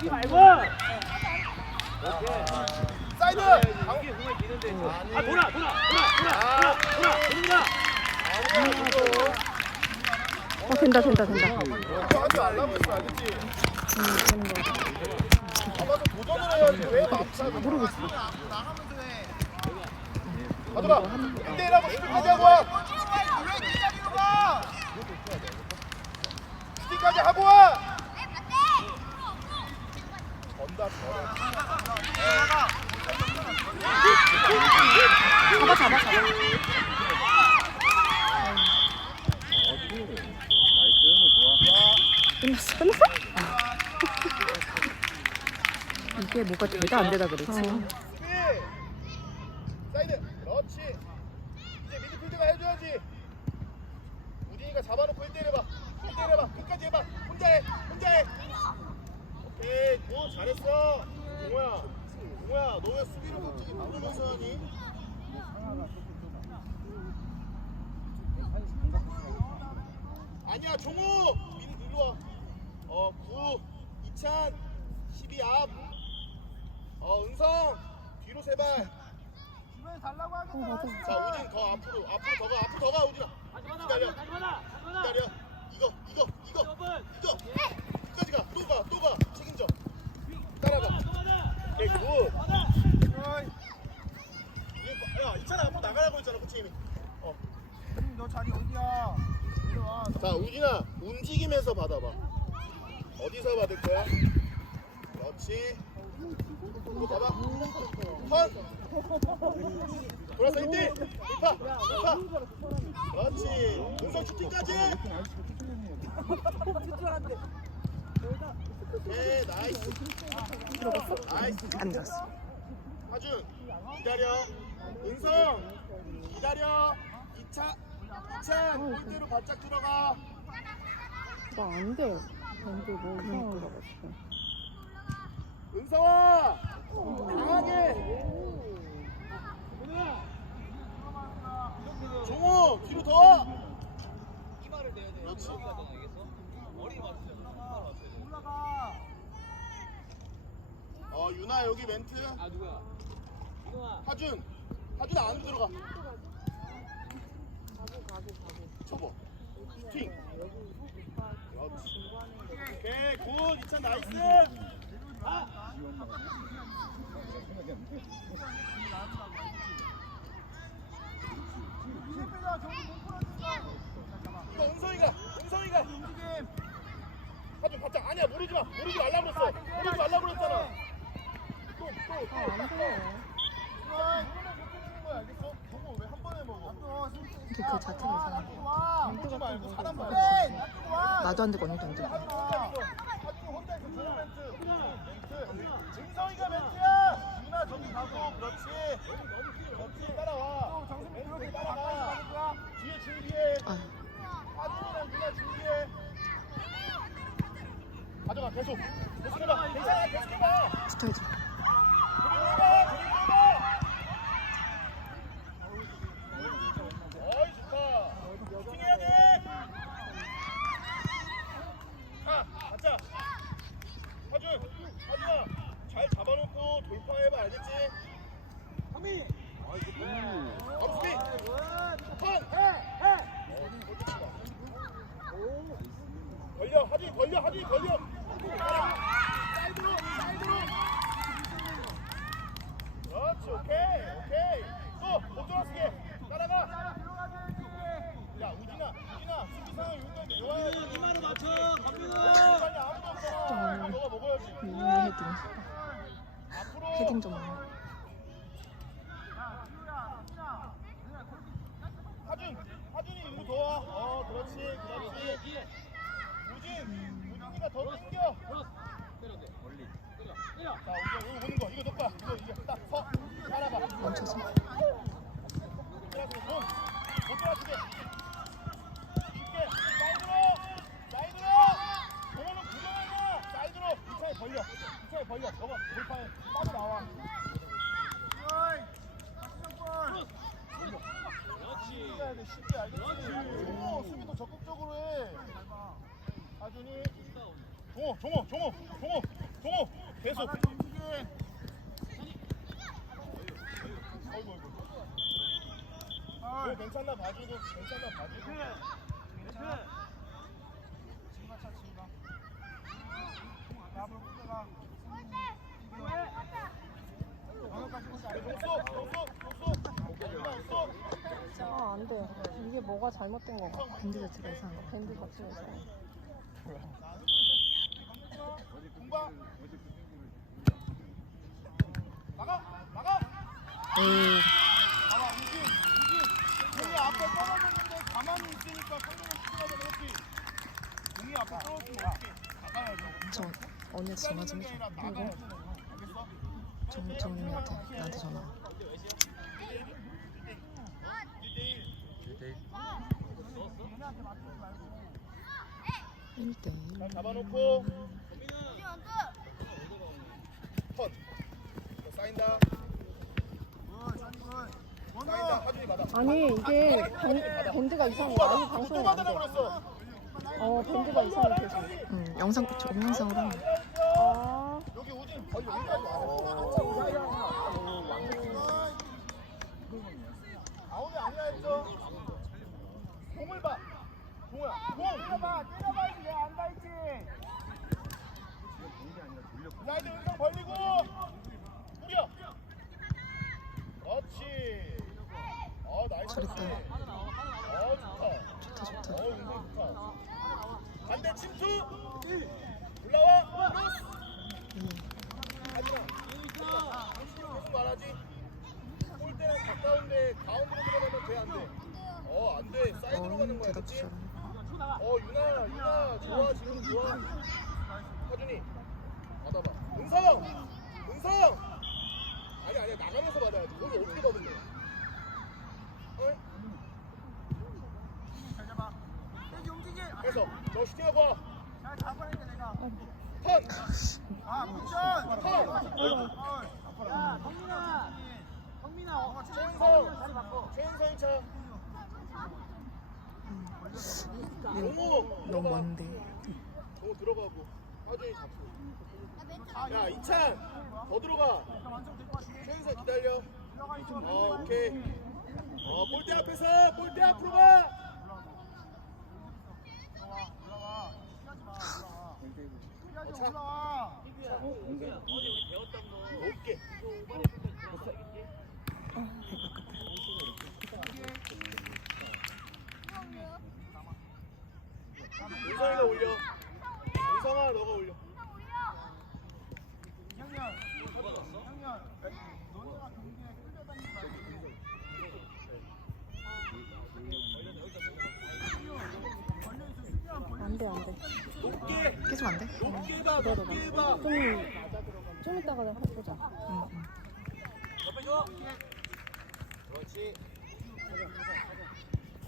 여기 말고. 사이드. 이게 공을 비는데. 아 돌아 돌아 돌아 돌아 돌아 돌아 돌아. 어 된다 된다 된다. 하지 말라고 했어 알겠지? 아마도 도전을 해야지 왜 맘싸고 모르겠어 가져가 1대1하고 10분까지 하고 와 스티까지 하고 와 잡아 잡아 잡아. 끝났어 끝났어? 이게 뭐가 되다 안 되다 그랬지. 수비 사이드. 그렇지. 이제 미드필드가 해줘야지. 우진이가 잡아놓고 1대1 해봐. 1대1 해봐. 끝까지 해봐. 혼자 해. 혼자 해 오케이 굿 잘했어 동호야 동호야 너 왜 수비를 갑자기 바꾸면서 하니? 아니야 종우 민 일로 와. 어 9, 이찬 12 앞. 어 은성 뒤로 세 발. 자 우진 더 앞으로 앞으로 더가 앞으로 더가 우진아. 기다려. 기다려. 이거 이거 이거. 이거 끝까지 가. 또 가. 또 가. 책임져. 따라가. 가져가라. 오케이 굿. 이거 야 이찬아 앞으로 그치 이미. 어. 너 자리 어디야? 내려와. 자 우진아 움직이면서 받아봐. 어디서 받을 거야? 그렇지. 또 봐봐. 턴! 돌아서 1대 1파! 1파! 그렇지. 은성 슈팅까지! 오케이 나이스. 나이스. 앉았어. 하준 기다려. 은성 기다려. 2차 2차 골대로 바짝 들어가. 나안 돼. 안돼 뭐 이상한 거 같아. 은성아 강하게! 종호 뒤로 더! 그렇지. 어 유나 여기 멘트? 아 누구야? 이동아. 하준 하준 안 들어가. 접어. 슈팅. 그렇지 오케이 굿. 이찬 나이스. 아 이거 은성이가 은성이가. 하준 바짝. 아니야 모르지 마. 모르지 말라 그랬어. 모르지 말라 그랬잖아. 또 또 또 안 근데 그 자체가 이상해. 모르지 말고 사람 봐 나도 안 되고 언니도 안 되고. 증성이가 멘트야. 유나 저기 가고 그렇지. 그렇지 따라와. 멘트 따라가. 뒤에 준비해. 아 하준이랑 유나 준비해. 가져가 계속. 계속해봐. 괜찮아 계속해봐. 스타이즈. 그리고 해봐. 그리고 해봐. 어이 좋다. 슈팅해야 돼. 가. 가자. 하준, 하준아, 잘 잡아놓고 돌파해봐, 알겠지? 형미. 바로 수비. 턴. 벌려, 하준이 벌려, 하준이 벌려. 사이드로, 사이드로. 그렇지, 오케이, 오케이. 또, 못 돌아서게. 따라가. 야, 우진아, 우진아, 수비 상황 여기까지 내와야 돼. 이마로 맞춰. 강민우. 시간이 아무도 없잖아. 너가 먹어야지. 미니 헤딩. 앞으로. 헤딩 좀. 하준, 하준이 일로 더 와. 어, 그렇지, 그렇지. 우진, 우진이가 더 당겨. 너가 돌파해. 따로 나와. 쉽게 해야 돼, 쉽게 알겠지? 종호, 수비도 적극적으로 해. 하준이. 종호, 종호, 종호, 종호, 종호. 계속. 받아 움직임 아이고, 아이고. 헐 어, 괜찮나 봐주고, 괜찮나 봐주고. 괜찮아 지금 차 지금 가 앞으로 끌어가 방역까지 혼자 안 해. 동수, 동수, 동수. 아, 안 돼. 이게 뭐가 잘못된 거가? 밴드 자체가 이상한 거. 밴드 자체가. 나가, 나가. 에이? 나가야죠. 저 언니한테 전화 좀 해줘. 알겠어? 정, 정민이한테 나한테 전화. 1대1 잘 잡아놓고. 턴. 쌓인다. 쌓인다. 하준이 받아. 아니, 이게 밴, 밴드가 이상해. 아니, 방송이 또안 돼. 어, 밴드가 이상해, 계속. 응, 영상, 저 영상으로 아, 여기 우진 거의 여기까지 와 아웃이 아니야 했죠 공을 봐 공을 공 때려봐 때려봐야지 내가 안 가있지 자 이제 은성 벌리고 뿌려 그렇지. 어 나이스. 잘했다. 어 좋다. 좋다 좋다. 어 좋다 반대 침투. 올라와. 하지마 계속 말하지. 골대랑 가까운데 가운데로 들어가면 돼 안돼? 어 안돼. 사이드로 가는 어, 거야 대답도 그치? 잘하네. 어 유나 유나. 좋아 지금. 좋아. 하준이. 받아봐 은성! 은성! 아니 아니 나가면서 받아야지. 거기 어떻게 받은 거야? 어? 여기 움직임 그래서 저 슈팅하고 와 잘 잡아야 돼 내가. 턴! 아 무전 턴! 야 성민아. 성민아 어 최은성! 최은성이 차. 용호 너무 들어가. 먼데. 용호 들어가고 야 이찬! 더 들어가. 최은성 기다려. 어 오케이. 어 골대 앞에서 골대 앞으로 가 올라와 올라와 차. 올라와 높게 은성이가 올려 은성아 너가 올려 형년 형년 너네가 경기에 끌려다니지 말고 걸려있어 수비한 벌려 안 돼, 안 돼. 높게 계속 안 돼? 높게 봐 기다려봐. 높게 봐 좀, 좀 이따가 해보자. 응, 응. 옆에 줘. 그렇지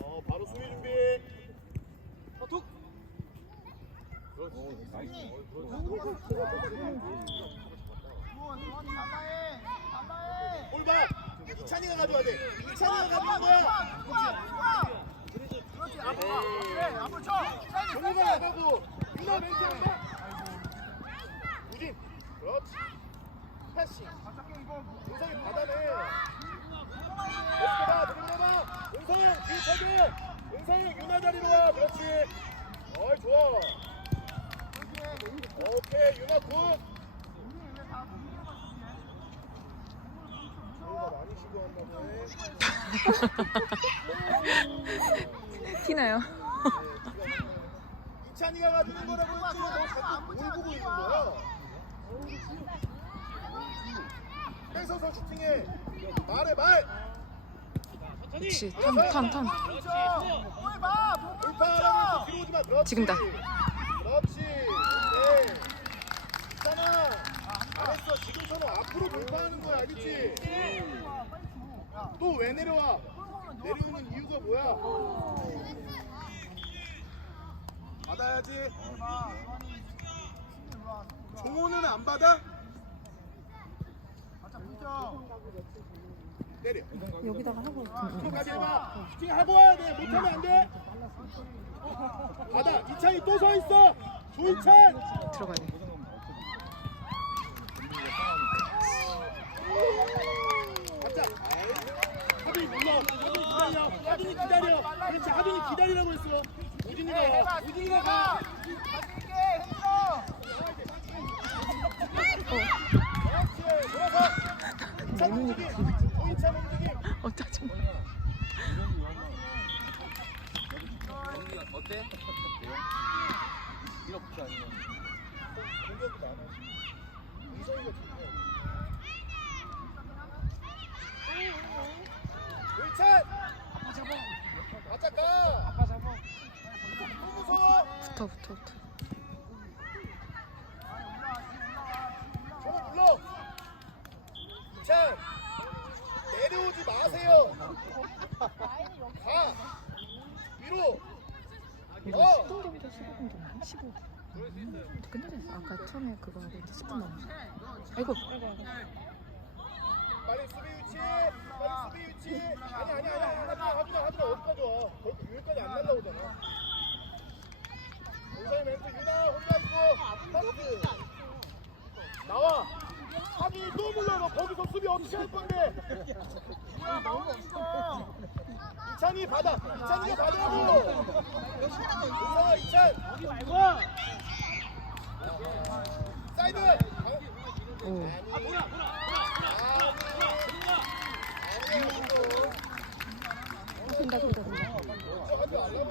어 바로 수비 준비 어, 툭. 주원 주원이 가다해 가다해 볼봐 이찬이 가 가져야 돼. 이찬이가 가져온 거야. 그렇지 앞으로 가 그래 앞으로 쳐 정우가 나가고 유나 멘트 한다 우진. 그렇지. 패싱. 은성이 받아내 어떻게다 들어가봐 은성 뒤차게 은성이 유나 자리로 와. 그렇지. 어이 좋아. 오케이 유나 굿 정우가 많이 시도한다 보네 티나요? 이찬이가 가지는 거라고 했지 너 자꾸 뭘 보고 있는 거야. 뺏어서 슈팅해. 말해 말. 그렇지. 턴, 턴, 턴. 오지 마. 그렇지 지금다. 그렇지. 네. 있잖아 잘했어. 지금처럼 앞으로 돌파하는 거야 알겠지 또 왜 내려와? 내려오는 이유가 뭐야? 받아야지. 종호는 안 받아? 내려. 여기다가 하고 끝까지 해봐. 슈팅 하고 와야 돼. 못하면 안 돼. 받아. 이찬이 또 서 있어. 조이찬. 들어가야 돼. 갑자. 하빈이 눌러 하빈이 기다려 하빈이 기다려 그렇지 하빈이 기다리라고 했어 우진이가 와 우진이가 가 그렇지 돌아서 차 움직임 포인차 움직임 어 짜증나. 어때? 밀어붙여 아니면 공격이 많아 이성이가 좋네 일찬 맞아 가 아빠 잡아 너무 무서워 붙어 붙어 붙어. 저거 불러 일찬 내려오지 마세요 가 위로 이거 어. 10분 정도 15분 정도 15. 끝내자. 아까 처음에 그거 하고 이제 10분 남았어. 아이고. 빨리 수비 위치 빨리 수비 위치. 아니 아니 아니 하빈아 하빈아 하빈아 어디까지 와. 거기 여기까지 안 날라오잖아. 원사님 멘트 유나 혼자 있고 파스. 나와. 하빈이 또 몰라 너 거기서 수비 어떻게 할 건데. 뭐야 나오고 있어. 이찬이 받아. 이찬이가 받으라고. 윤성아 이찬. 여기 말고. 사이드. 오. 아 돌아 돌아 돌아 돌아 돌아 아니야 된다 된다 된다